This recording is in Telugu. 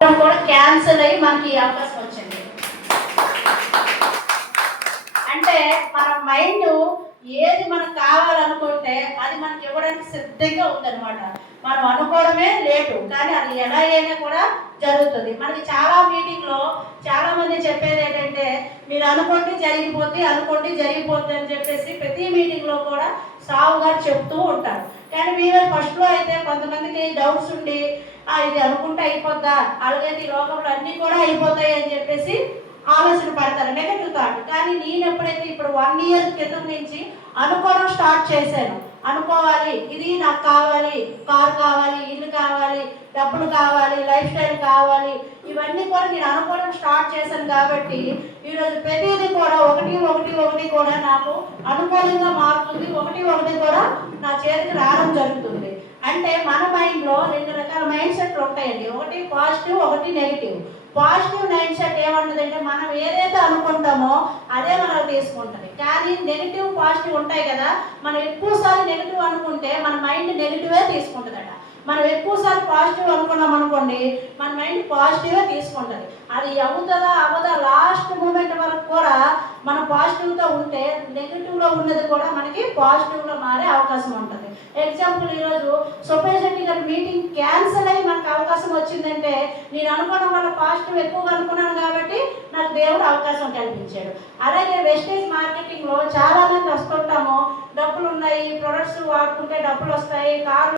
కూడా క్యాన్సిల్ అయ్యి మనకి అవకాశం వచ్చింది. అంటే మన మైండ్ ఏది మనకు కావాలనుకుంటే అది మనకి ఇవ్వడానికి సిద్ధంగా ఉందన్నమాట. మనం అనుకోవడమే లేటు, కానీ అది ఎలా అయినా కూడా జరుగుతుంది. మనకి చాలా మీటింగ్లో చాలా మంది చెప్పేది ఏంటంటే మీరు అనుకోండి జరిగిపోద్ది, అనుకోండి జరిగిపోద్ది అని చెప్పేసి ప్రతి మీటింగ్లో కూడా సావుగా చెప్తూ ఉంటారు. కానీ మీరు ఫస్ట్లో అయితే కొంతమందికి డౌట్స్ ఉండి ఇది అనుకుంటే అయిపోద్దా, అలాగే ఈ లోకంలో అన్నీ కూడా అయిపోతాయి అని చెప్పేసి ఆలోచన పడతారు, నెగటివ్ థాట్. కానీ నేను ఎప్పుడైతే ఇప్పుడు 1 ఇయర్ క్రితం నుంచి అనుకోవడం స్టార్ట్ చేశాను, అనుకోవాలి ఇది నాకు కావాలి, కారు కావాలి, ఇల్లు కావాలి, డబ్బులు కావాలి, లైఫ్ స్టైల్ కావాలి, ఇవన్నీ కూడా నేను అనుకోవడం స్టార్ట్ చేశాను. కాబట్టి ఈరోజు ప్రతిదీ కూడా ఒకటి ఒకటి ఒకటి కూడా నాకు అనుకూలంగా మారుతుంది, ఒకటి ఒకటి కూడా నా చేతికి రావడం జరుగుతుంది. అంటే మన మైండ్లో 2 రకాల మైండ్ సెట్లు ఉంటాయండి, ఒకటి పాజిటివ్, ఒకటి నెగిటివ్. పాజిటివ్ మైండ్ సెట్ ఏమంటుందంటే మనం ఏదైతే అనుకుంటామో అదే మనకు తీసుకుంటుంది. కానీ నెగిటివ్ పాజిటివ్ ఉంటాయి కదా, మనం ఎక్కువసార్లు నెగిటివ్ అనుకుంటే మన మైండ్ నెగిటివే తీసుకుంటుందట. మనం ఎక్కువసార్లు పాజిటివ్ అనుకున్నాం అనుకోండి, మన మైండ్ పాజిటివే తీసుకుంటుంది. అది అవుతుందా అవ్వదా లాస్ట్ మూమెంట్ వరకు కూడా మనం పాజిటివ్తో ఉంటే నెగిటివ్లో ఉన్నది కూడా మనకి పాజిటివ్లో మారే అవకాశం ఉంటుంది. ఎగ్జాంపుల్, ఈరోజు సొసైటీ గారి మీటింగ్ క్యాన్సిల్ అయ్యి మనకు అవకాశం వచ్చిందంటే నేను అనుకోవడం వల్ల పాజిటివ్ ఎక్కువగా అనుకున్నాను కాబట్టి నాకు దేవుడు అవకాశం కల్పించాడు. అలాగే వెస్టేజ్ మార్కెటింగ్లో చాలామంది వస్తుంటాము, డబ్బులు ఉన్నాయి, ప్రొడక్ట్స్ వాడుకుంటే డబ్బులు వస్తాయి, కార్లు